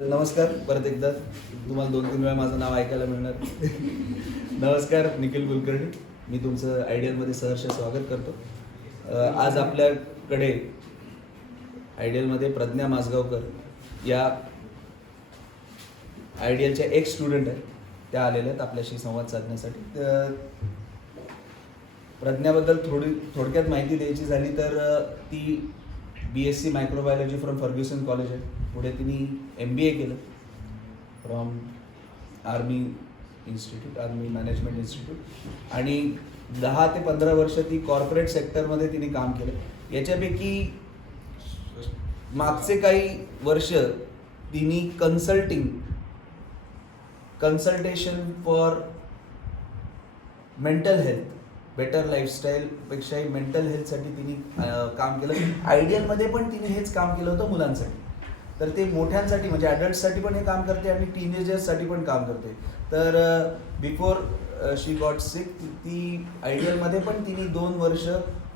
नमस्कार. परत एकदा तुम्हाला 2-3 वेळा माझं नाव ऐकायला मिळणार. नमस्कार, निखिल कुलकर्णी. मी तुमचं आयडियलमध्ये सहर्ष स्वागत करतो. आज आपल्याकडे आयडियलमध्ये प्रज्ञा माजगावकर या आयडियलच्या एक स्टुडंट आहेत, त्या आलेल्या आहेत आपल्याशी संवाद साधण्यासाठी. प्रज्ञाबद्दल थोडक्यात माहिती द्यायची झाली तर ती BSc microbiology from Fergusson college आहे. पुढे तिने MBA केलं फ्रॉम आर्मी मॅनेजमेंट इन्स्टिट्यूट आणि 10 ते 15 वर्ष ती कॉर्पोरेट सेक्टरमध्ये तिने काम केलं. याच्यापैकी मागचे काही वर्ष तिने consultation for mental health, better लाईफस्टाईलपेक्षाही मेंटल हेल्थसाठी तिने काम केलं. आयडियलमध्ये पण तिने हेच काम केलं होतं मुलांसाठी. तर ते मोठ्यांसाठी म्हणजे ॲडल्टसाठी पण हे काम करते आणि टीनेजर्ससाठी पण काम करते. तर बिफोर शी गॉट सिक ती आयडियलमध्ये पण तिने 2 वर्ष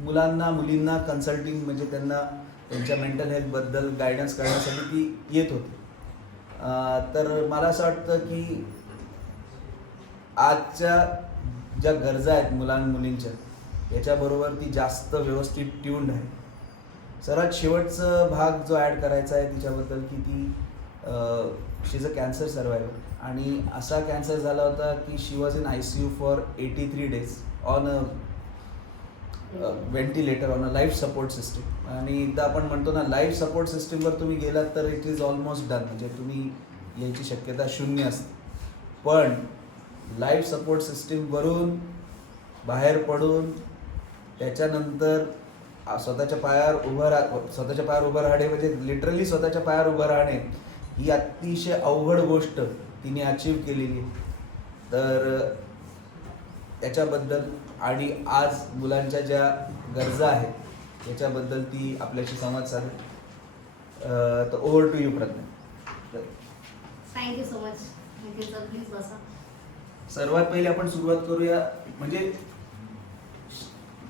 मुलींना कन्सल्टिंग म्हणजे त्यांच्या मेंटल हेल्थबद्दल गायडन्स करण्यासाठी ती येत होती. तर मला असं वाटतं की आजच्या ज्या गरजा आहेत मुलींच्या याच्याबरोबर ती जास्त व्यवस्थित ट्यून्ड आहे. सर्वात शेवटचा भाग जो ॲड करायचा आहे तिच्याबद्दल की ती शी इज अ कॅन्सर सर्वायव्हर आणि असा कॅन्सर झाला होता की she was in ICU for 83 days on a ventilator, on a life support system. आणि एकदा आपण म्हणतो ना, लाईफ सपोर्ट सिस्टीमवर तुम्ही गेलात तर इट इज ऑलमोस्ट डन, म्हणजे तुम्ही यायची शक्यता 0 असते. पण लाईफ सपोर्ट सिस्टीमवरून बाहेर पडून त्याच्यानंतर स्वतःच्या पायावर उभं राहणे म्हणजे लिटरली स्वतःच्या पायावर उभं राहणे ही अतिशय अवघड गोष्ट तिने अचीव केलेली. तर त्याच्याबद्दल आणि आज मुलांच्या ज्या गरजा आहेत याच्याबद्दल ती आपल्याशी संवाद साधेल. तर over to you Pradnya. Thank you so much. Please बसा. सर्वात पहिले आपण सुरुवात करूया म्हणजे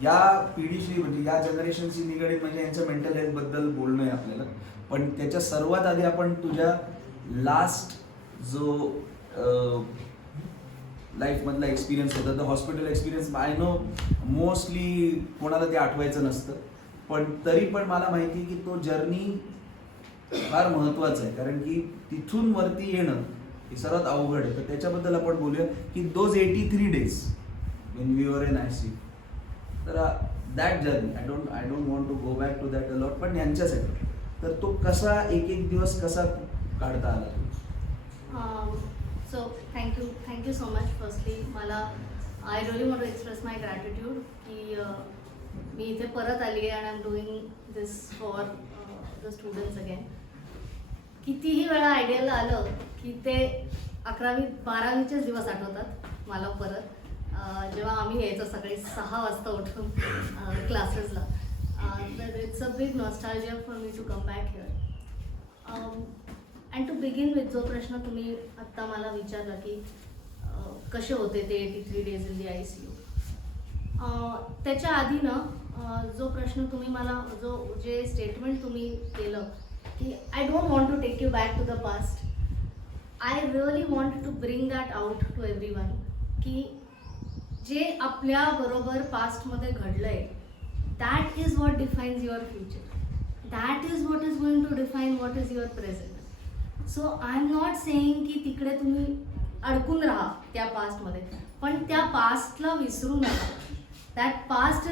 या पिढीशी म्हणजे या जनरेशनशी निगडीत म्हणजे यांच्या मेंटल हेल्थबद्दल बोलणं आहे आपल्याला. पण त्याच्या सर्वात आधी आपण तुझ्या लास्ट जो लाईफमधला एक्सपिरियन्स होता, the hospital experience. I know mostly कोणाला ते आठवायचं नसतं, पण तरी पण मला माहिती आहे की तो जर्नी फार महत्त्वाचा आहे, कारण की तिथून वरती येणं हे सर्वात अवघड आहे. तर त्याच्याबद्दल आपण बोलूया की those 83 days when we were in ICU. तर that journey I don't want to go back to that a lot, पण यांच्यासाठी तर तो कसा एक दिवस कसा काढता आला? So thank you so much. Firstly मला I really want to express my gratitude की मी इथे परत आली आहे and I am doing this for the students again. कितीही वेळा आयडियल आलं की ते 11वी-12वीचेच दिवस आठवतात मला परत, जेव्हा आम्ही यायचो सकाळी 6 वाजता उठून क्लासेसला. तर it's a big nostalgia for me to come back here. And to begin with जो प्रश्न तुम्ही आत्ता मला विचारला की कसे होते ते 83 days इन दी ICU, त्याच्या आधी ना जो प्रश्न तुम्ही मला जे स्टेटमेंट तुम्ही केलं की I don't want to take you back to the past, I really want to bring that out to everyone की जे आपल्या बरोबर पास्टमध्ये घडलंय that is what defines your future, that is what is going to define what is your present. So I am not saying की तिकडे तुम्ही अडकून राहा त्या पास्टमध्ये, पण त्या पास्टला विसरू नका. That past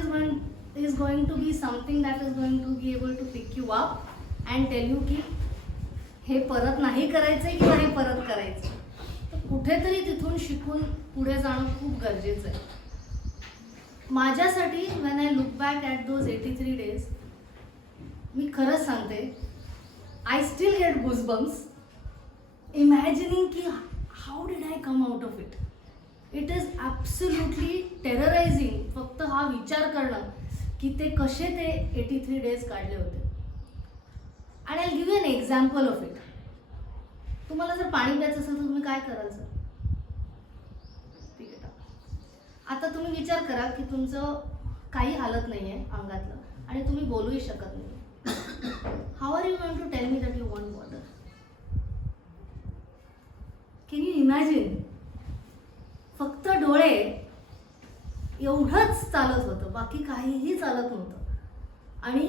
is going to be something that is going to be able to pick you up and tell you की हे परत नाही करायचं आहे किंवा हे परत करायचं. तर कुठेतरी तिथून शिकून पुढे जाणं खूप गरजेचं आहे. माझ्यासाठी when I look back at those 83 days, मी खरंच सांगते I still get goosebumps imagining की how did I come out of it. It is absolutely terrorizing फक्त हा विचार करणं की ते कसे ते 83 days काढले होते. And I give you an example of it. तुम्हाला जर पाणी प्यायचं असेल तर तुम्ही काय कराल सर? ठीक आहे. आता तुम्ही विचार करा की तुमचं काही हालत नाही आहे अंगातलं आणि तुम्ही बोलूही शकत नाही. How are you going to tell me that you want water? Can you imagine? फक्त डोळे एवढंच चालत होतं, बाकी काहीही चालत नव्हतं. आणि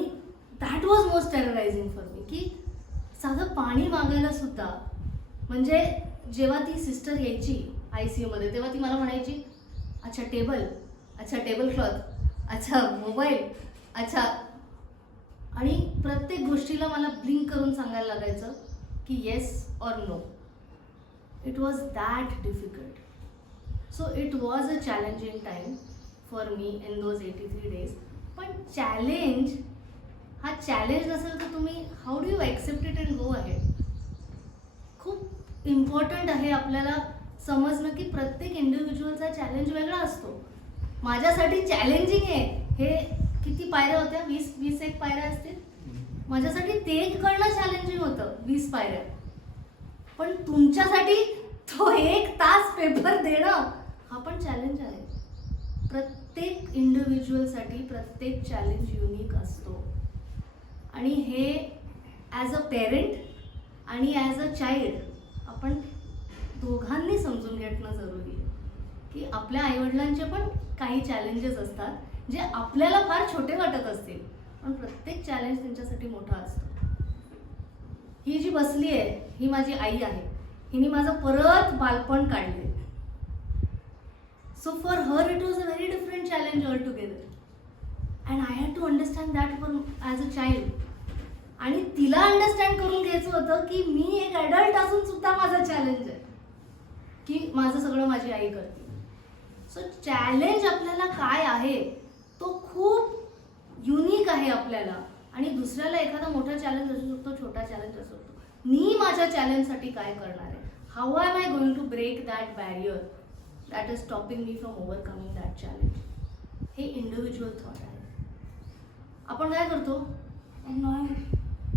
that was most terrorizing for me, की साधं पाणी मागायला सुद्धा, म्हणजे जेव्हा ती सिस्टर यायची ICU मध्ये तेव्हा ती मला म्हणायची, अच्छा टेबल, अच्छा टेबल क्लॉथ, अच्छा मोबाईल, अच्छा. आणि प्रत्येक गोष्टीला मला ब्लिंक करून सांगायला लागायचं की yes or no. It was that difficult. So it was a challenging time for me in those 83 days. पण चॅलेंज हा चॅलेंज नसेल तर तुम्ही how do you accept it and go ahead? खूप इम्पॉर्टंट आहे आपल्याला समजणं की प्रत्येक इंडिव्हिज्युअलचा चॅलेंज वेगळा असतो. माझ्यासाठी चॅलेंजिंग आहे हे किती पायऱ्या होत्या? 20 पायऱ्या असतील. माझ्यासाठी ते करणं चॅलेंजिंग होतं, 20 पायऱ्या. पण तुमच्यासाठी तो 1 तास पेपर देणं हा पण चॅलेंज आहे. प्रत्येक इंडिव्हिज्युअलसाठी प्रत्येक चॅलेंज युनिक असतो. आणि हे ॲज अ पेरेंट आणि ॲज अ चाइल्ड आपण दोघांनी समजून घेणं जरुरी आहे की आपल्या आईवडिलांचे पण काही चॅलेंजेस असतात जे आपल्याला फार छोटे वाटत असतील, पण प्रत्येक चॅलेंज त्यांच्यासाठी मोठा असतो. ही जी बसली आहे ही माझी आई आहे. हिने माझं परत बालपण काढले. So for her it was a very different challenge all together. And I had to understand that for as a child. आणि तिला अंडरस्टँड करून घ्यायचं होतं की मी एक ॲडल्ट असून सुद्धा माझा चॅलेंज आहे की माझं सगळं माझी आई करते. सो चॅलेंज आपल्याला काय आहे तो खूप युनिक आहे आपल्याला. आणि दुसऱ्याला एखादा मोठा चॅलेंज असू शकतो, छोटा चॅलेंज असू शकतो. मी माझ्या चॅलेंजसाठी काय करणार आहे? How am I going to break that barrier that is stopping me from overcoming that challenge? हे इंडिव्हिज्युअल थॉट आहे. आपण काय करतो, नाही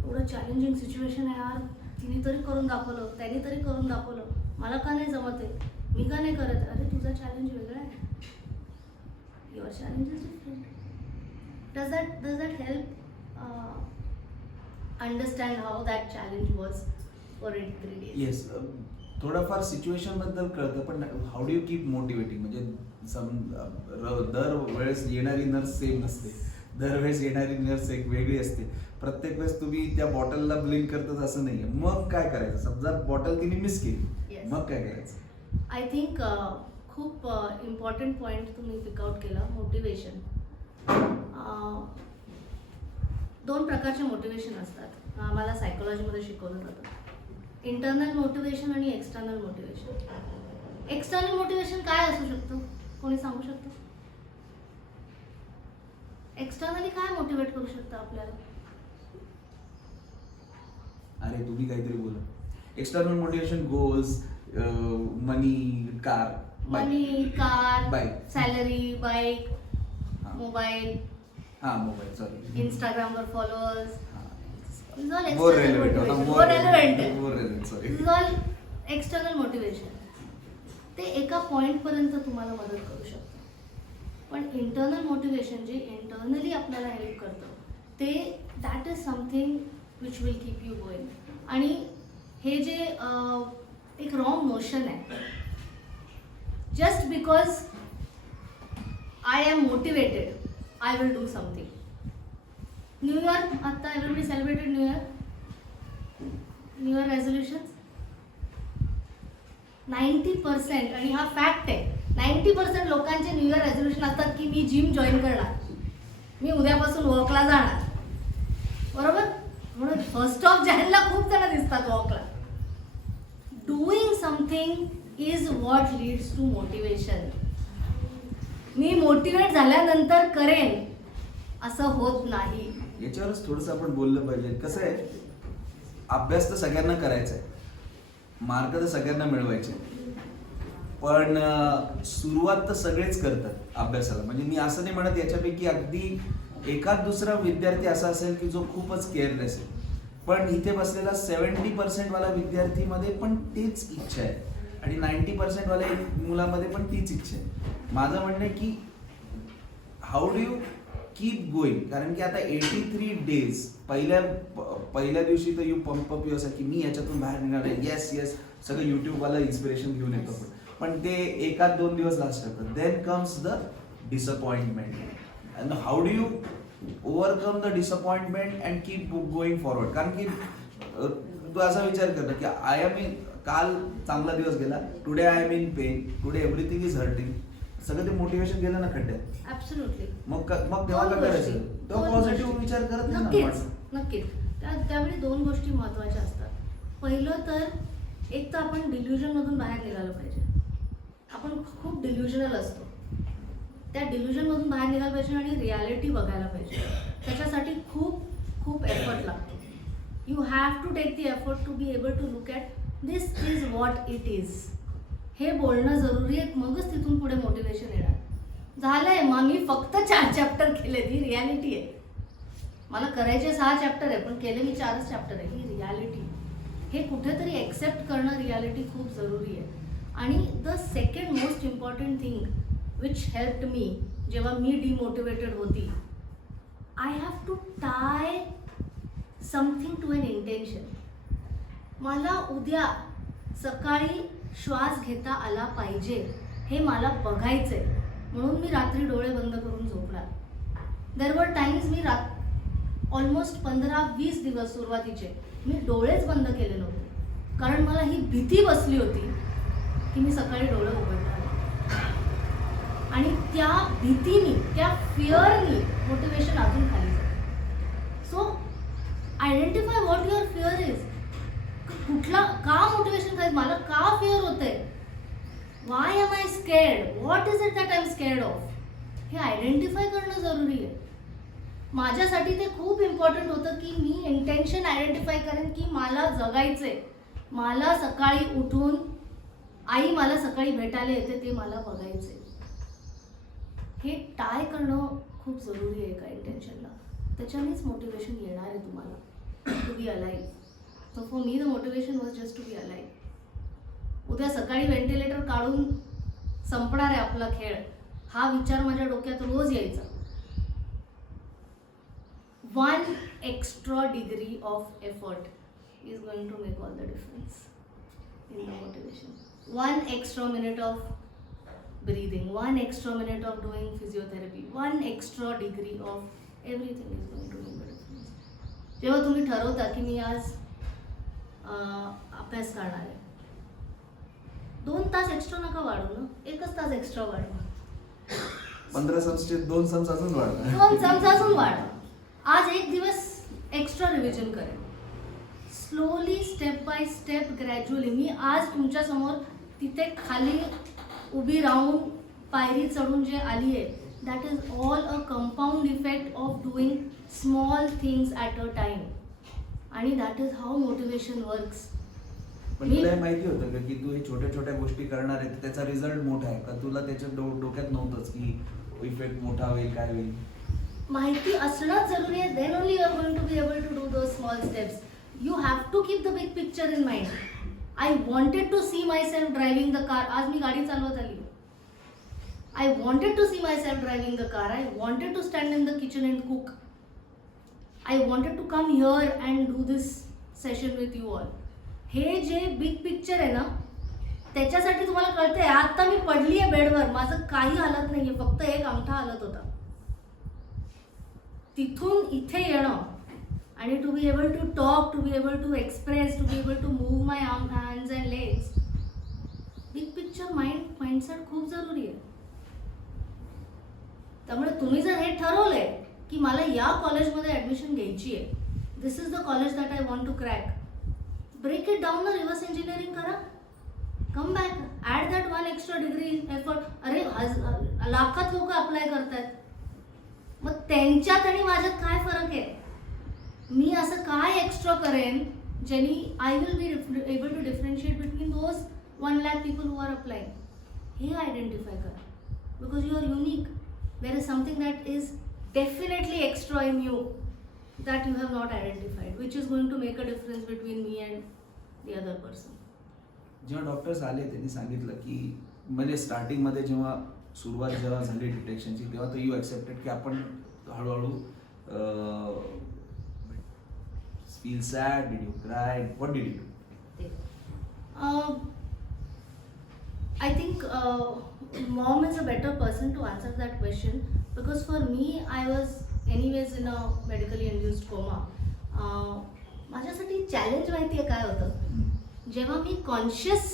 एवढं चॅलेंजिंग सिच्युएशन आहे यार, तिने तरी करून दाखवलं, त्याने तरी करून दाखवलं, मला का नाही जमत आहे, मी का नाही करत? अरे तुझा चॅलेंज वेगळा आहे. Your challenge is different. Does that help understand how that challenge was for 83 days? Yes, थोडंफार सिच्युएशन बद्दल कळतं, पण how do you keep motivating? म्हणजे दरवेळेस येणारी नर्स सेम नसते, दरवेळेस येणारी नर्स एक वेगळी असते. प्रत्येक वेळेस तुम्ही त्या बॉटलला ब्लिंक करतात असं नाही आहे. मग काय करायचं? समजा बॉटल तिने मिस केली, मग काय करायचं? आय थिंक खूप इम्पॉर्टंट पॉईंट तुम्ही पिकआउट केला, मोटिवेशन. 2 प्रकारचे मोटिवेशन असतात, आम्हाला सायकोलॉजीमध्ये शिकवलं जातं. इंटरनल मोटिवेशन आणि एक्सटर्नल मोटिवेशन. एक्सटर्नल मोटिवेशन काय असू शकतं? कोणी सांगू शकतं? एक्सटर्नली काय मोटिवेट करू शकतं आपल्याला? अरे तुम्ही काहीतरी बोला. External motivation, goals, money, car, bike, salary, bike, mobile, mobile, sorry, इंस्टाग्रामवर followers. more relevant, sorry. This is all external motivation. ते एका पॉइंट पर्यंत तुम्हाला मदत करू शकतं. पण इंटरनल मोटिवेशन जे इंटरनली आपल्याला हेल्प करतं ते that is something which will keep you going. आणि हे जे एक रॉंग नोशन आहे, just because I am motivated I will do something. New year, आता एव्हरीबडी सेलिब्रेटेड न्यू इयर रेझोल्युशन्स. 90%, आणि हा फॅक्ट आहे, 90% लोकांचे न्यू इयर रेझोल्युशन असतात की मी जिम जॉईन करणार, मी उद्यापासून वॉकला जाणार, बरोबर? म्हणून 1 जानेवारीला खूप जण दिसतात वॉकला. Doing something is what leads to motivation. मी मोटिवेट झाल्यानंतर करेन असं होत नाही. याच्यावरच थोडंसं आपण बोललं पाहिजे. कसं आहे, अभ्यास तर सगळ्यांना करायचा आहे, मार्क तर सगळ्यांना मिळवायचे, पण सुरुवात तर सगळेच करतात अभ्यासाला. म्हणजे मी असं नाही म्हणत याच्यापैकी अगदी एखाद दुसरा विद्यार्थी असा असेल की जो खूपच केअरलेस आहे, पण इथे बसलेला 70% वाला विद्यार्थीमध्ये पण तीच इच्छा आहे आणि 90% वाल्या मुलामध्ये पण तीच इच्छा आहे. माझं म्हणणं आहे की how do you keep going. कारण की आता 83 डेज पहिल्या दिवशी तर यू पंप अप युअर की मी याच्यातून बाहेर निघाले, येस येस, सगळं युट्यूबवाला इन्स्पिरेशन घेऊन येतो. पण ते 1-2 दिवस लास्ट करतात. Then comes the disappointment. And how do you overcome the disappointment and keep going forward. कारण की तू असा विचार कर की आय एम इन, काल चांगला दिवस गेला, today I am in pain, today everything is hurting, सगळं ते मोटिवेशन गेलं ना खड्ड्यात. ऍब्सोल्युटली. मग तेव्हा काय करायचं? तेव्हा पॉझिटिव्ह विचार करत नाही ना आपण. नक्कीच. त्यावेळी 2 गोष्टी महत्त्वाच्या असतात. पहिलं तर एक तर आपण डिल्युजनमधून बाहेर निघालं पाहिजे. आपण खूप डिल्युजनल असतो. त्या डिल्युजनमधून बाहेर निघायला पाहिजे आणि रियालिटी बघायला पाहिजे. त्याच्यासाठी खूप खूप एफर्ट लागतो. You have to take the effort to be able to look at this is what it is. हे बोलणं जरुरी आहे, मगच तिथून पुढे मोटिवेशन येणार. झालंय मग मी फक्त 4 चॅप्टर केले, ही रियालिटी आहे. मला करायचे 6 चॅप्टर आहे, पण केले मी 4च चॅप्टर आहे. ही रियालिटी. हे कुठेतरी एक्सेप्ट करणं रियालिटी खूप जरुरी आहे. आणि the second most important thing which helped me जेव्हा मी डिमोटिवेटेड होती, I have to tie something to an intention. मला उद्या सकाळी श्वास घेता आला पाहिजे हे मला बघायचंय, म्हणून मी रात्री डोळे बंद करून झोपणार. देर वर टाइम्स मी ऑलमोस्ट 15-20 दिवस सुरुवातीचे मी डोळेच बंद केले नव्हते. कारण मला ही भीती बसली होती की मी सकाळी डोळे उघडणार. आणि त्या भीतीनी, त्या फिअरनी मोटिवेशन अजून खाली जातं. So identify what your fear is. कुठला का मोटिवेशन काय, मला का फिअर होतंय, why am I scared, what is it that I am scared of, हे आयडेंटिफाय करणं जरुरी आहे. माझ्यासाठी ते खूप इम्पॉर्टंट होतं की मी इंटेन्शन आयडेंटिफाय करेन की मला जगायचंय. मला सकाळी उठून आई मला सकाळी भेटायला येते ते मला बघायचंय. हे टाय करणं खूप जरुरी आहे एका इंटेन्शनला. त्याच्यानेच मोटिवेशन येणार आहे तुम्हाला to be alive. So for me the motivation was just to be alive. उद्या सकाळी व्हेंटिलेटर काढून संपणार आहे आपला खेळ, हा विचार माझ्या डोक्यात रोज यायचा. 1 extra degree of effort is going to make all the difference in the motivation. 1 extra minute of breathing, 1 extra minute of doing physiotherapy, 1 extra degree of everything is going to make the difference. जेव्हा तुम्ही ठरवता की मी आज अभ्यास करणार आहे, 2 तास extra नका वाढवू ना, 1च तास एक्स्ट्रा वाढवा. 15 सम्सचे 2 सम्स अजून वाढवा. 2 सम्स अजून वाढवा. आज 1 दिवस एक्स्ट्रा रिव्हिजन करेन. Slowly, step by step, gradually. मी आज तुमच्यासमोर तिथे खाली उभी राहून पायरी चढून जे आली आहे, that is all a compound effect of doing small things at a time. आणि that is how motivation works. पण तुला हे माहिती होतं का की तू हे छोट्या छोट्या गोष्टी करणार आहे, त्याचा रिझल्ट मोठा आहे का? तुला त्याच्या डोक्यात नव्हतंच की इफेक्ट मोठा होईल, काय होईल? माहिती असणं जरुरी आहे. Then only you are going to be able to do those small steps. You have to keep the big picture in mind. I wanted to see myself driving the car. आज मी गाडी चालवत आली. I wanted to see myself driving the car. I wanted to stand in the kitchen and cook. I wanted to come here and do this session with you all. हे जे big picture आहे ना, त्याच्यासाठी तुम्हाला कळतंय आता मी पडली आहे बेडवर, माझं काही हालत नाहीये, फक्त एक अंगठा हालत होता. तिथून इथे येणं आणि to be able to talk, to be able to express, to be able to move my arm, hands and legs. Big picture mindset खूप जरुरी आहे. त्यामुळे तुम्ही जर हे ठरवलंय की मला या कॉलेजमध्ये ॲडमिशन घ्यायची आहे, this is the college that I want to crack, break it down. Reverse engineering करा, come back, add that 1 extra degree effort. अरे लाखात लोक अप्लाय करतात, मग त्यांच्यात आणि माझ्यात काय फरक आहे? मी असं काय एक्स्ट्रा करेन ज्यांनी I will be able to differentiate between those 1 lakh people who are applying. हे आयडेंटिफाय करा, because you are unique. There is something that is definitely extra in you that you have not identified, which is going to make a difference between me and the other person. जेव्हा doctors आले त्यांनी सांगितलं की म्हणजे स्टार्टिंगमध्ये जेव्हा सुरुवात झाली डिटेक्शनची, तेव्हा तर यू ॲक्सेप्टेड की आपण हळूहळू feel sad, did you cry, what did you do? I think mom is a better person to answer that question because for me I was anyways in a medically induced coma. माझ्यासाठी challenge माहिती आहे काय होतं, जेव्हा मी conscious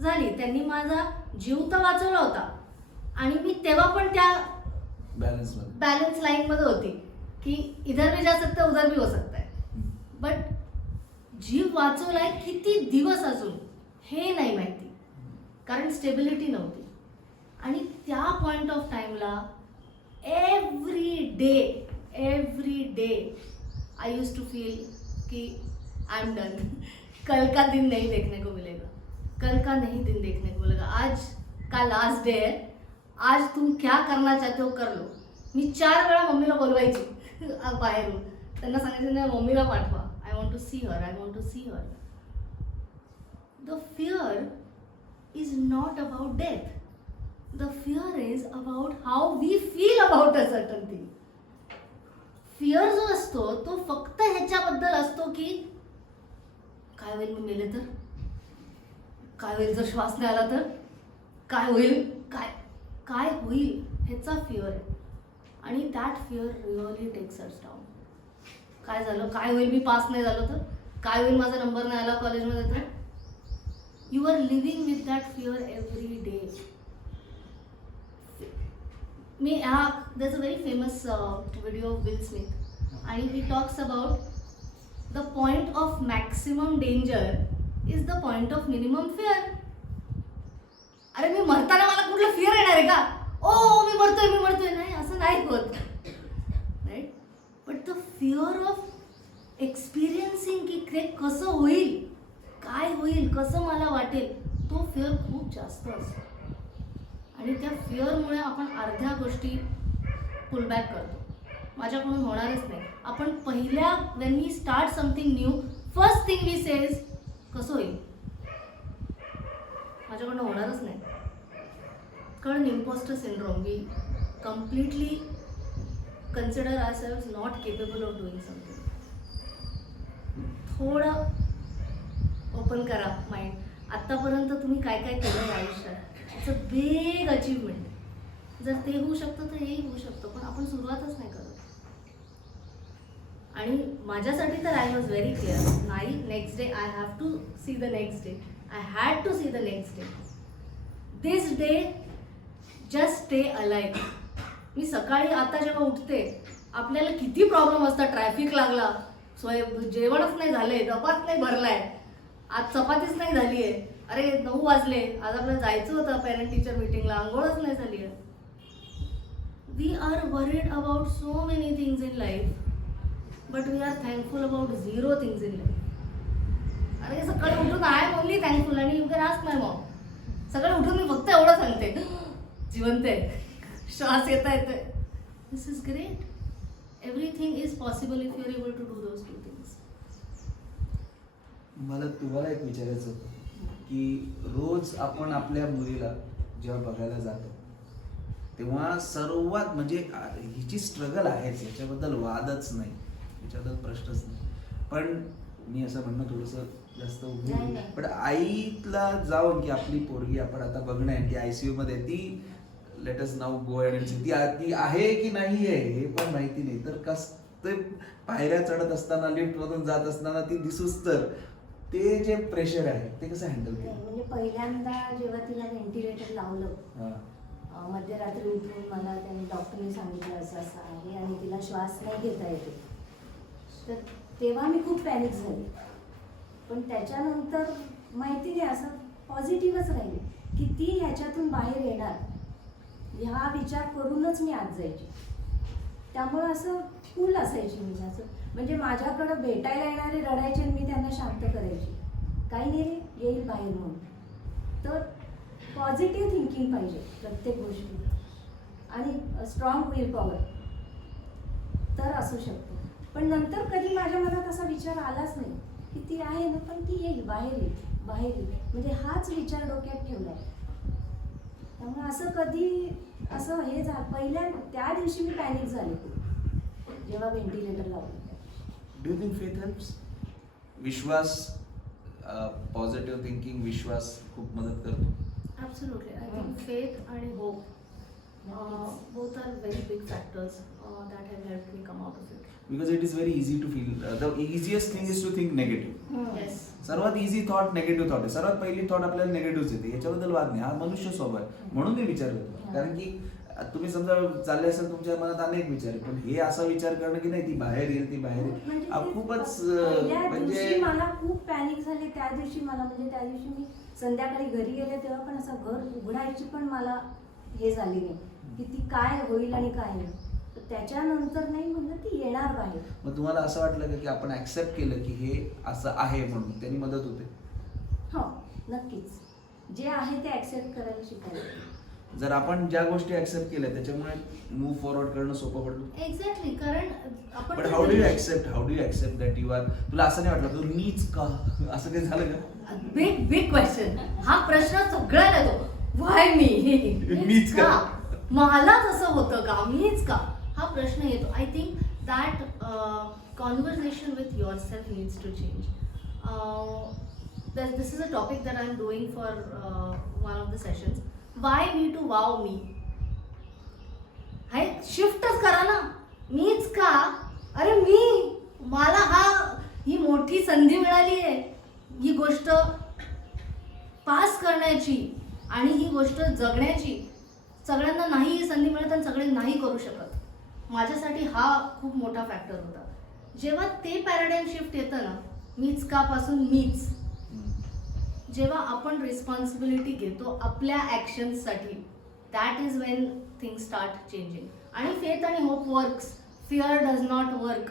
झाली त्यांनी माझा जीव तर वाचवला होता आणि मी तेव्हा पण त्या बॅलन्स लाईनमध्ये होती की इधर भी जा सकता उधर भी हो सकता है, बट जीव वाचवलाय किती दिवस अजून हे नाही माहिती कारण स्टेबिलिटी नव्हती. आणि त्या पॉइंट ऑफ टाइमला every day I used to feel कि आई एम डन, कल का दिन नहीं देखने को मिलेगा, कल का नहीं दिन देखने को मिलेगा, आज का लास्ट डे है, आज तुम क्या करना चाहते हो कर लो. मी 4 वेळा मम्मीला बोलवायची बाहेरून, त्यांना सांगायचं नाही मम्मीला पाठवा, I want to see her, I want to see her. The fear is not about death. The fear is about how we feel about a certain thing. Fear जो असतो तो फक्त ह्याच्याबद्दल असतो की काय होईल मी मेले तर, काय होईल जर श्वास नाही आला तर, काय होईल, काय होईल ह्याचा फिअर आहे. आणि that fear really takes us down. काय झालं, काय होईल मी पास नाही झालो तर, काय होईल माझा नंबर नाही आला कॉलेजमध्ये तर. You are living with that fear every day. There's a very famous video of Will Smith, and he talks about the point of maximum danger is the point of minimum fear. अरे मी मरताना मला कुठलं fear येणार आहे का? ओ मी मरतोय नाही, असं नाही होत, right. But the fear of experiencing की ते कसं होईल, काय होईल, कसं मला वाटेल, तो फिअर खूप जास्त असतो. आणि त्या फिअरमुळे आपण अर्ध्या गोष्टी पुलबॅक करतो, माझ्याकडून होणारच नाही. आपण पहिल्या when we start something new, first thing we says कसं होईल, माझ्याकडून होणारच नाही. कारण impostor syndrome, we completely consider ourselves not capable of doing something. थोडं ओपन करा माइंड. आत्तापर्यंत तुम्ही काय काय केलं आहे आयुष्यात, इट्स अ बिग अचीवमेंट. जर ते होऊ शकतं तर हेही होऊ शकतं, पण आपण सुरुवातच नाही करत. आणि माझ्यासाठी तर आय वॉज व्हेरी क्लिअर, नाही next day I have to see the next day, I had to see the next day. This day just stay alive. मी सकाळी आता जेव्हा उठते, आपल्याला किती प्रॉब्लेम असतात, ट्रॅफिक लागला, जेवणच नाही झालंय, डबाच नाही भरलाय, आज चपातीच नाही झाली आहे, अरे 9 वाजले, आज आपल्याला जायचं होतं पेरेंट टीचर मीटिंगला, आंघोळच नाही झाली आहे. We are worried about so many things in life, but we are thankful about 0 things in life. अरे सकाळी उठून आय एम ओनली थँकफुल, आणि you can ask my mom. सकाळी उठून मी फक्त एवढं सांगते, जिवंत आहे, श्वास येता येतोय. This is great. Everything is possible if you are able to do those 2 things. मला तुम्हाला एक विचारायचं होतं की रोज आपण आपल्या मुलीला जेव्हा बघायला जातो तेव्हा सर्वात म्हणजे हिची स्ट्रगल आहेच, याच्याबद्दल वादच नाही, याच्याबद्दल प्रश्नच नाही. पण मी असं म्हणणं थोडंसं जास्त पण आईला जाऊन की आपली पोरगी आपण आता बघणं आहे की ICU मध्ये, ती let us now go and see, ती आहे की नाही आहे हे पण माहिती नाही, तर ते पायऱ्या चढत असताना, लिफ्ट मधून जात असताना ती दिसूच, तर ते जे प्रेशर आहे ते कसं हँडल केलं? म्हणजे पहिल्यांदा जेव्हा तिला व्हेंटिलेटर लावलं, मध्यरात्री उठून मला त्यांनी डॉक्टरने सांगितलं असं असं आहे आणि तिला श्वास नाही घेता येते, तर तेव्हा मी खूप पॅनिक झाली. पण त्याच्यानंतर माहिती नाही, असं पॉझिटिव्हच राहिले की ती ह्याच्यातून बाहेर येणार, ह्या विचार करूनच मी आत जायची. त्यामुळं असं फुल असायची मी, असं म्हणजे माझ्याकडं भेटायला येणारे रडायचे, मी त्यांना शांत करायची, काही नाही रे, येईल बाहेर म्हणून. तर पॉझिटिव्ह थिंकिंग पाहिजे प्रत्येक गोष्टी, आणि स्ट्रॉंग विल पॉवर, तर असू शकतो. पण नंतर कधी माझ्या मनात असा विचार आलाच नाही की ती आहे ना, पण ती येईल, बाहेर येईल, म्हणजे हाच विचार डोक्यात ठेवला. त्यामुळे असं कधी असं हे झालं, त्या दिवशी मी पॅनिक झाले जेव्हा व्हेंटिलेटर लावलं. Do you think faith helps? विश्वास, पॉझिटिव्ह थिंकिंग, विश्वास खूप मदत करतो. Absolutely. I think faith and hope both are very big factors that have helped me come out of it. Because it is very easy to feel. The easiest thing is to think negative. Yes. सर्वात easy thought negative thought आहे. सर्वात पहिली thought आपल्याला negative येते. याच्याबद्दल वाद नाही. हा मनुष्य स्वभाव आहे. म्हणून मी विचारलं. कारण की तुम्ही समजा चालले असेल तुमच्या मनात अनेक विचार आहे, पण हे असा विचार करणं की नाही ती बाहेर येईल, ती बाहेर येईल, म्हणजे खूपच पहिल्या म्हणजे दिवशी मला खूप पॅनिक झाली. त्या दिवशी मला म्हणजे त्या दिवशी मी संध्याकाळी घरी गेले तेव्हा पण असं घर उघडायची पण मला हे झाली नाही की ती काय होईल आणि काय नाही. तर त्याच्यानंतर नाही म्हणलं ती येणार बाहेर. मग तुम्हाला असं वाटलं का की आपण ऍक्सेप्ट केलं की हे असं आहे म्हणून त्यांनी मदत होते? हो, नक्कीच. जे आहे ते ऍक्सेप्ट करायला शिकायला. जर आपण ज्या गोष्टी ऍक्सेप्ट केल्या त्याच्यामुळे मूव्ह फॉरवर्ड करणं सोपं पडलं. एक्झॅक्टली. कारण आपण but how do you accept that you are, तुला असं नाही वाटलं तू मीच का, असं काही झालं का? Big question. हा प्रश्न सगळ्याला येतो. व्हाय मी? मीच का? मला तसं होतं का? मीच का? हा प्रश्न येतो. I think that conversation with yourself needs to change. This is a topic that I am doing for one of the sessions. Why me to wow me? हाय, शिफ्टच करा ना. मीच का? अरे मला ही मोठी संधी मिळाली आहे ही गोष्ट पास करण्याची आणि ही गोष्ट जगण्याची. सगळ्यांना नाही ही संधी मिळत आणि सगळे नाही करू शकत. माझ्यासाठी हा खूप मोठा फॅक्टर होता. जेव्हा ते पॅराडाईम शिफ्ट येतं ना, मीच का पासून मीच, जेव्हा आपण रिस्पॉन्सिबिलिटी घेतो आपल्या ॲक्शन्ससाठी, that is when things start changing. आणि फेथ आणि hope works, fear does not work.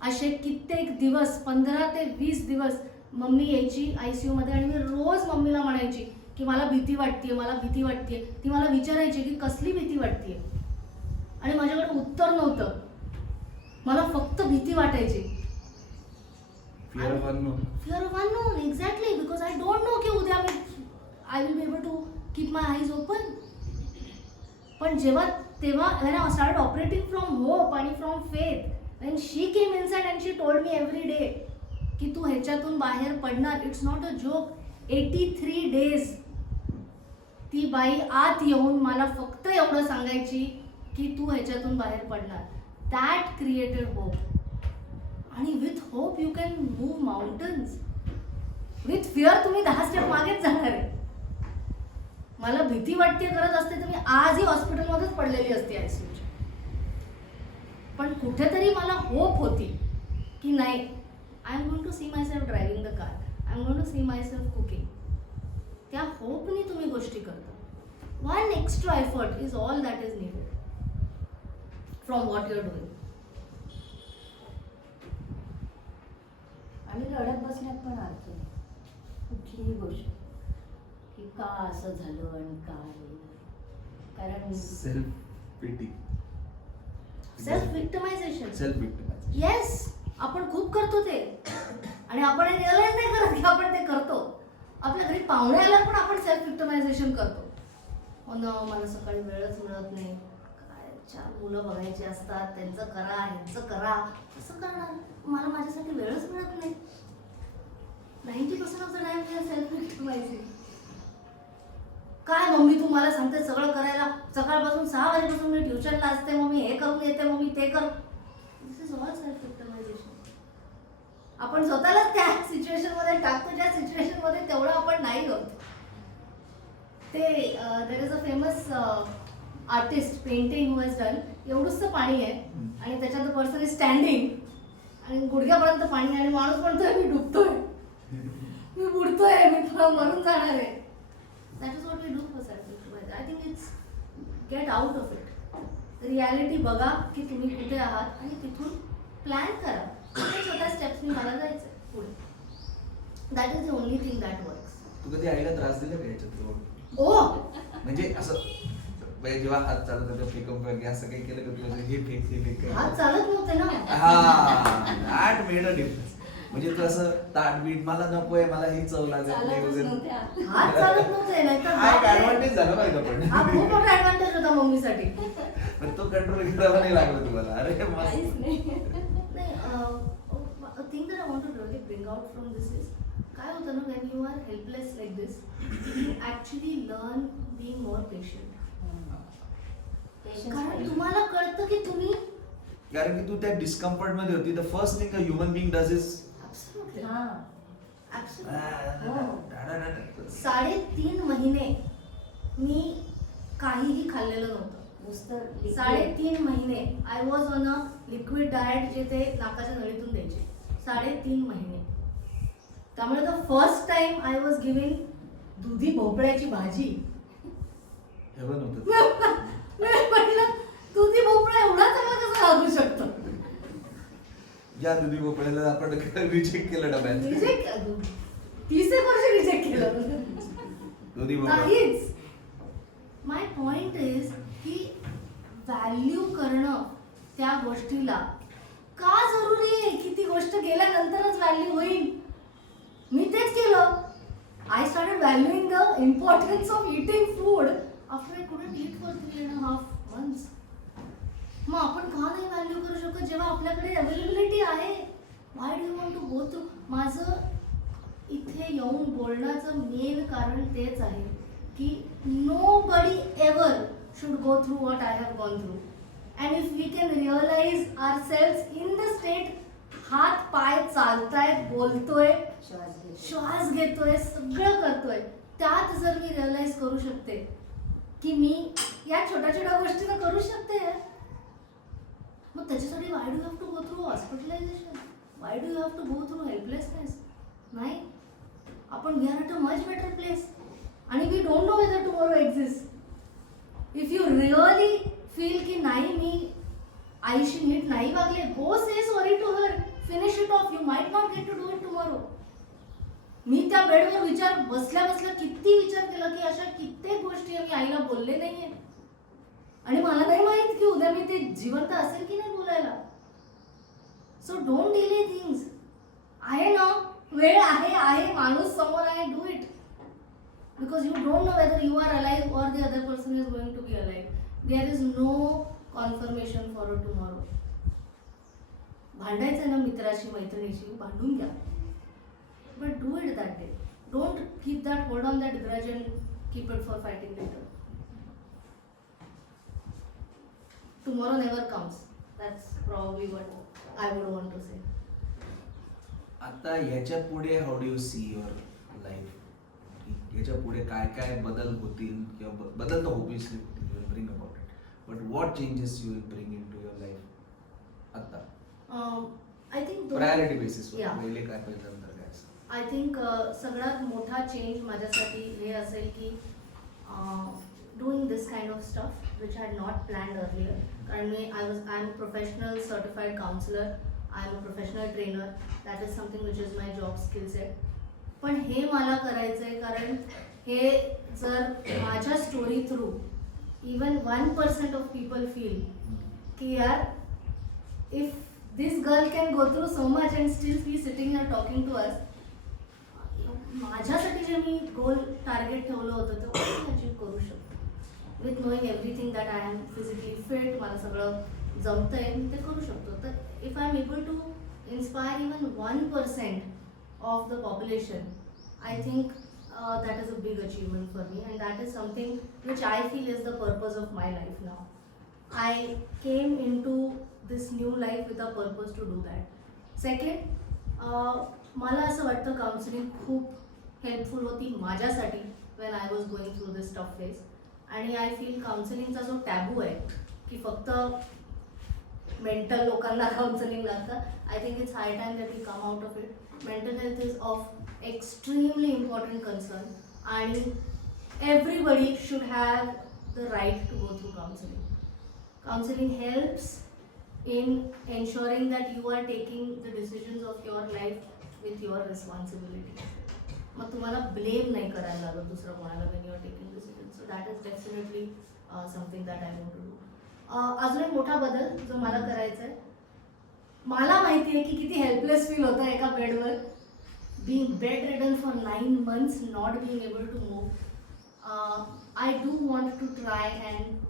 असे कित्येक दिवस, 15 ते 20 दिवस मम्मी यायची ICU मध्ये आणि मी रोज मम्मीला म्हणायची की मला भीती वाटतेय, मला भीती वाटतेय. ती मला विचारायची की कसली भीती वाटतेय, आणि माझ्याकडे उत्तर नव्हतं. मला फक्त भीती वाटायची. Fear of unknown. Fear of unknown, exactly, because I don't know की उद्या I will be able to keep my eyes open. पण तेव्हा when I started operating from hope and from faith, when she came inside and she told me every day की तू ह्याच्यातून बाहेर पडणार. It's not a joke. 83 days ती बाई आत येऊन मला फक्त एवढं सांगायची की तू ह्याच्यातून बाहेर पडणार. That created hope. आणि with hope you can move mountains. With fear तुम्ही 10 स्टेप मागेच जाणार आहे. मला भीती वाटते करत असते तर मी आजही हॉस्पिटलमध्येच पडलेली असते ICUच्या. पण कुठेतरी मला होप होती की नाही, I am going to see myself driving the car, I am going to see myself cooking. त्या होपनी तुम्ही गोष्टी करता. One extra effort is all that is needed from what you are doing. आणि रडत बसण्यात पण अर्थ नाही कुठलीही गोष्ट की का असं झालं आणि काय. कारण self pity, self victimisation. Self victimisation. Yes, आपण खूप करतो ते, आणि आपण हे रिअलाइज नाही करत की आपण ते करतो. आपल्या घरी पाहुणे आल्यावर पण आपण सेल्फ विक्टिमायझेशन करतो. हो ना, मला सकाळी वेळच मिळत नाही, काय 4 मुलं बघायची असतात, त्यांचं करा, ह्यांचं करा. कसं करणार? मला माझ्यासाठी वेळच मिळत नाही. 90% of the time we are self victimising. काय मम्मी तू मला सांगते सगळं करायला, सकाळपासून 6 वाजेपासून मी ट्युशनला असते, मम्मी हे करून येते, मम्मी ते कर. दिस इज ऑल सेल्फ विक्टिमायझेशन. आपण स्वतःलाच त्या सिच्युएशन मध्ये टाकतो ज्या सिच्युएशन मध्ये तेवढं आपण नाही होत. ते there is a famous artist painting who has done. एवढंच पाणी आहे आणि त्याच्यात द पर्सन इज स्टँडिंग आणि गुडघ्यापर्यंत पाणी, आणि माणूस म्हणतोय मी डुबतोय, मी बुडतोय, मी मरून जाणार आहे. That is what we do for self victimisation. I think it's get out of it. Reality बघा की तुम्ही कुठे आहात आणि तिथून प्लॅन करा. छोट्या स्टेप्सनी मला जायचं पुढे. That is the only thing that works. तू कधी आईला त्रास दिला का याच्यात? ओ, म्हणजे असं जेव्हा हात चालत होता फेकअप वगैरे असं काही केलं का तुला? हे फेक हात चालत नव्हते ना. हा, दॅट मेड अ डिफरन्स. म्हणजे तू असं ताट बीट मला नकोय, मला ही चव लागत नाही वगैरे. हात चालत नव्हते, नाहीतर हा एक ऍडव्हान्टेज झाला पाहिजे पण. हा खूप मोठा ऍडव्हान्टेज होता मम्मीसाठी. पण तो कंट्रोल करायला नाही लागला तुम्हाला. अरे काहीच मस्त. नाही. Thing that I want to really bring out from this is, काय होतं ना, when you are helpless like this, you actually learn being more patient. Patience कारण पाहिजे. तुम्हाला कळतं की तुम्ही कारण की तू त्या डिस्कम्फर्ट मध्ये होती. The first thing a human being does is Absolutely. हा. Absolutely. 3.5 महिने मी काहीही खाल्लेलं नव्हतं. नुसतं liquid. 3.5 महिने I was on a liquid diet, जे ते नाकाच्या नळीतून द्यायचे. 3.5 महिने. त्यामुळे the first time I was giving दुधी भोपळ्याची भाजी. हेवन होतं. मी म्हटलं दुधी भोपळा एवढा चांगला कसा लागू शकतो. या दुधी भोपळ्याला आपण रिजेक्ट केलं डब्यात. रिजेक्ट 30 वर्ष रिजेक्ट केलं. दुधी भोपळा. काहीच. माय पॉइंट इज की व्हॅल्यू करणं त्या गोष्टीला का जरुरी आहे की ती गोष्ट गेल्यानंतरच व्हॅल्यू होईल. मी तेच केलं. I started valuing the importance of eating food after I couldn't eat for 3.5 months. मग आपण का नाही व्हॅल्यू करू शकत जेव्हा आपल्याकडे अवेलेबिलिटी आहे. Why do you want to go through. माझं इथे येऊन बोलण्याचं मेन कारण तेच आहे की nobody ever should go through what I have gone through. And if we can realize ourselves in the state, हात पाय चालतायत, बोलतोय, श्वास घेतो. श्वास घेतोय, सगळं करतोय, त्यात जर मी रिअलाइज करू शकते की मी या छोट्या छोट्या गोष्टी करू शकते, मग त्याच्यासाठी why do have to go through hospitalisation, why do have to go through helplessness. नाही, आपण we are at a much better place आणि we don't know whether tomorrow exist. If you really feel की नाही मी आईशी नीट नाही वागले, go say sorry to her, finish it off. You might not get to do it tomorrow. मी त्या बेडवर बसल्या बसल्या किती विचार केला की अशा कित्येक गोष्टी मी आईला बोलले नाहीये आणि मला नाही माहित की उद्या मी ते जिवंत असेल की नाही बोलायला. So don't delay things. आहे ना, वेळ आहे, माणूस समोर आहे, do it. Because you don't know whether you are alive और the other person is going to be alive. There is no confirmation for a tomorrow. भांडायचं ना मित्राशी मैत्रिणीशी, भांडून घ्या, but do it that day. Don't keep that, hold on that grudge and keep it for fighting later. Tomorrow never comes. That's probably what I would want to say. आता याच्या पुढे how do you see your life. याच्या पुढे काय काय बदल होतील किंवा बदल तर ऑब्विसली होतील, you will bring about it, but what changes you will bring in to your life आता I think priority basis. Yeah. पहिले काय पाहिजे नंतर काय असं. आय थिंक सगळ्यात मोठा चेंज माझ्यासाठी हे असेल की doing this kind of stuff which I had not planned earlier. कारण मी I am professional certified counsellor, I am a professional trainer, that is something which is my job skill set. पण हे मला करायचं आहे कारण हे जर माझ्या story through even 1% of people feel की यार, इफ this girl can go through so much and still be sitting here talking to us. माझ्यासाठी जे मी गोल टार्गेट ठेवलं होतं ते मी अचीव करू शकतो with knowing everything that I am physically fit. मला सगळं जमतंय, मी ते करू शकतो. तर if I am able to inspire even 1% of the population, I think that is a big achievement for me, and that is something which I feel is the purpose of my life now. I came into this new life with a purpose to do that. Second, मला असं वाटतं counselling खूप helpful होती माझ्यासाठी when I was going through this tough phase. आणि I feel काउन्सिलिंगचा जो taboo आहे की फक्त मेंटल लोकांना काउन्सिलिंग लागतं, I think it's high time that we come out of it. Mental health is of extremely important concern आणि everybody should have the right to go through counselling. Counseling helps in ensuring that you are taking the decisions of your life with your responsibility. मग तुम्हाला blame नाही करायला लागत दुसरं कोणाला when you are taking decisions. So that is definitely something that I want to do. अजून एक मोठा बदल जो मला करायचा आहे, मला माहिती आहे की किती हेल्पलेस फील होतं एका बेडवर, being bedridden for 9 months, not being able to move. I do want to try and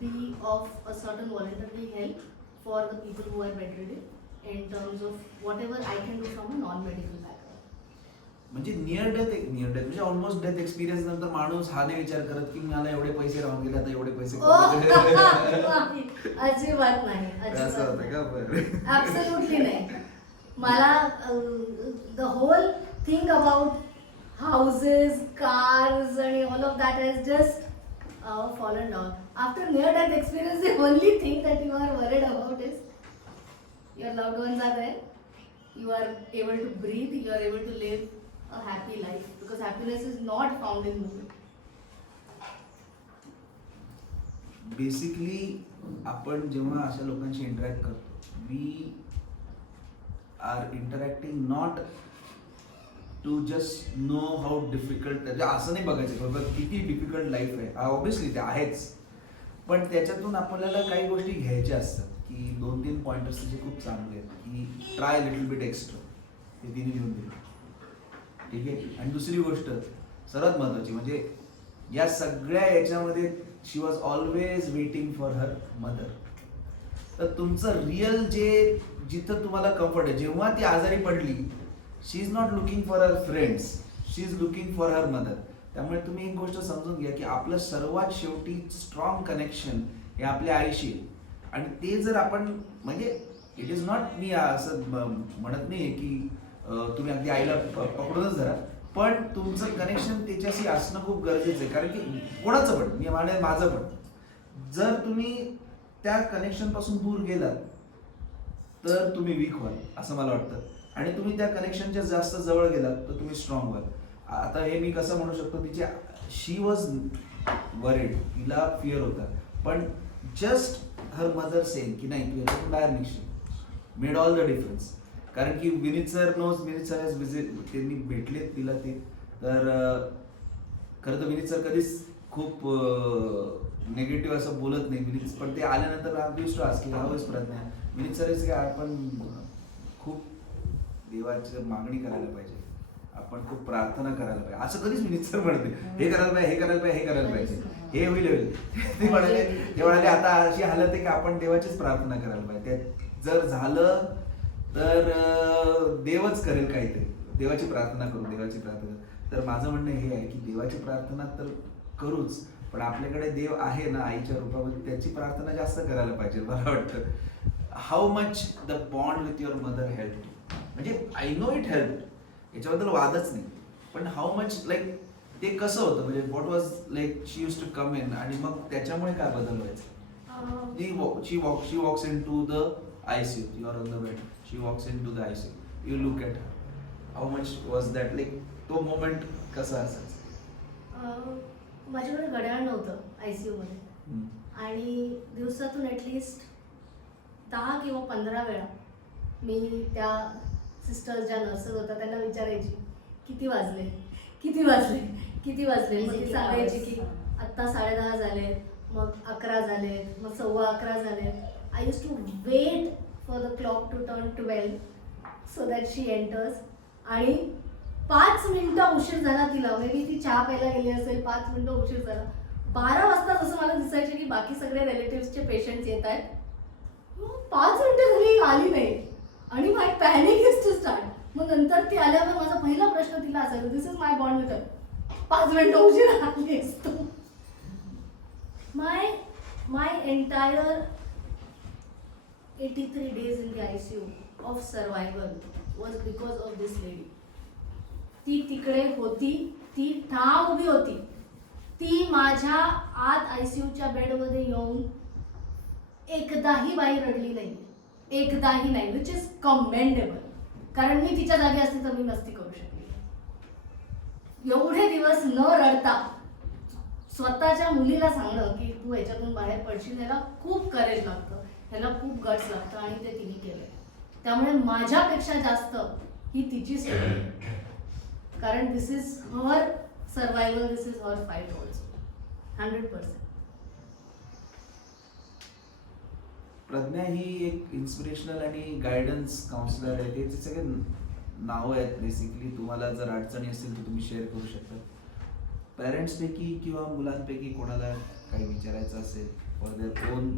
be of a certain voluntary help for the people who are bedridden in terms of whatever I can do from a non-medical background. म्हणजे near death म्हणजे almost death experience नंतर माणूस हा नाही विचार करत की मला एवढे पैसे राहून गेले आता एवढे पैसे अजिबात नाही, असं होतं का? बरं. ऍब्सोल्युटली नाही. मला the whole thing about houses, cars आणि all of that has just fallen down. After near-death experience, the only thing that you are worried about is your loved ones are there, you are able to breathe, you are able to live a happy life, because happiness is not found in movement. Basically आपण जेव्हा अशा लोकांशी interact करतो, we are interacting not to just know how difficult, म्हणजे असं नाही बघायचं बाबा किती डिफिकल्ट लाईफ आहे. ऑब्विसली ते आहेच, पण त्याच्यातून आपल्याला काही गोष्टी घ्यायच्या असतात की 2-3 पॉइंटर्स त्याचे खूप चांगले आहेत की ट्राय लिटल बिट एक्स्ट्रा, ते तिने घेऊन दिलं. ठीक आहे. आणि दुसरी गोष्ट सर्वात महत्त्वाची म्हणजे या सगळ्या याच्यामध्ये she was always waiting for her mother. तर तुमचं रिअल जे जिथं तुम्हाला कम्फर्ट आहे, जेव्हा ती आजारी पडली, she is not looking for her friends, she is looking for her mother. त्यामुळे तुम्ही एक गोष्ट समजून घ्या की आपलं सर्वात शेवटी स्ट्रॉंग कनेक्शन हे आपल्या आईशी आहे. आणि ते जर आपण म्हणजे इट इज नॉट, मी असं म्हणत नाही की तुम्ही अगदी आईला पकडूनच धरा, पण तुमचं कनेक्शन त्याच्याशी असणं खूप गरजेचं आहे. कारण की कोणाचं पण, मी म्हणेन माझं पण, जर तुम्ही त्या कनेक्शन पासून दूर गेलात तर तुम्ही वीक व्हाल असं मला वाटतं. आणि तुम्ही त्या कनेक्शनच्या जास्त जवळ गेलात तर तुम्ही स्ट्रॉंग व्हाल. आता हे मी कसं म्हणू शकतो, तिच्या शी वॉज वरीड, तिला फिअर होता, पण जस्ट हर मदर सेइंग की नाही तू याच्यातून बाहेर निघशील, मेड ऑल द डिफरन्स. कारण की Vineet sir knows, Vineet sir has visit, त्यांनी भेटले तिला ते. तर खरं तर विनीत सर कधीच खूप निगेटिव्ह असं बोलत नाही विनीत, पण ते आल्यानंतर आय यूज्ड टू आस्क की how is Pragya. Vineet sir is काय, आपण खूप देवाची मागणी करायला पाहिजे, आपण खूप प्रार्थना करायला पाहिजे, असं कधीच विनीत सर म्हणते हे करायला पाहिजे, हे करायला पाहिजे, हे करायला पाहिजे, हे होईल. ते म्हणाले आता अशी हालत आहे की आपण देवाचीच प्रार्थना करायला पाहिजे. जर झालं तर देवच करेल काहीतरी, देवाची प्रार्थना करू, देवाची प्रार्थना. तर माझं म्हणणं हे आहे की देवाची प्रार्थना तर करूच, पण आपल्याकडे देव आहे ना आईच्या रूपामध्ये, त्याची प्रार्थना जास्त करायला पाहिजे मला वाटतं. How much the bond with your mother help, म्हणजे आय नो इट हेल्प, याच्याबद्दल वादच नाही, पण हाऊ मच लाईक ते कसं होतं, म्हणजे what was like she used to come in, आणि मग त्याच्यामुळे काय बदल व्हायचं. She walks into the ICU. You are on the bed. She walks into the ICU. You look at her. How much was that? Like तो moment कसा असायचा? माझ्याकडे घड्याळ नव्हतं ICU मध्ये, आणि दिवसातून ॲटलिस्ट 10 किंवा 15 वेळा मी त्या सिस्टर्स ज्या नर्सेस होत्या त्यांना विचारायची किती वाजले, किती वाजले, किती वाजले. मग ती सांगायची की आत्ता 10:30 झाले, मग 11 झाले, मग 11:15 झाले. I used to wait for the clock to turn 12 so that she enters. आणि 5 मिनिटं उशीर झाला तिला, मे बी ती चहा प्यायला गेली असेल, 5 मिनिटं उशीर झाला. 12 वाजता जसं मला दिसायचे की बाकी सगळे रिलेटिव्सचे पेशंट्स येत आहेत, 5 मिनिटं झाली आली नाही, आणि my panic is to start. मग नंतर ती आल्यावर माझा पहिला प्रश्न तिला असायचा, this is my bond with her, 5 मिनिटं उशीर आलीस तू. My entire 83 days in the ICU of survival was because of this lady. ती तिकडे होती, ती ठाम उभी होती, ती माझ्या आत ICUच्या बेडमध्ये येऊन एकदाही बाई रडली नाही, एकदाही नाही, विच इज कमेंडेबल. कारण मी तिच्या जागी असते तर मी नसती करू शकली. एवढे दिवस न रडता स्वतःच्या मुलीला सांगणं की तू ह्याच्यातून बाहेर पडशील, ह्याला खूप करेज लागतं, ह्याला खूप गट्स लागतं, आणि ते तिने केलं. त्यामुळे माझ्यापेक्षा जास्त ही तिची स्टोरी, कारण this is her survival, this is her fight also, 100%. Pragya ही एक इन्स्पिरेशनल आणि गायडन्स काउन्सिलर आहे. त्याचे सगळे नावं आहेत बेसिकली. तुम्हाला जर अडचणी असतील तर तुम्ही शेअर करू शकता. पॅरेंट्सपैकी किंवा मुलांपैकी कोणाला काही विचारायचं असेल फॉर देअर ओन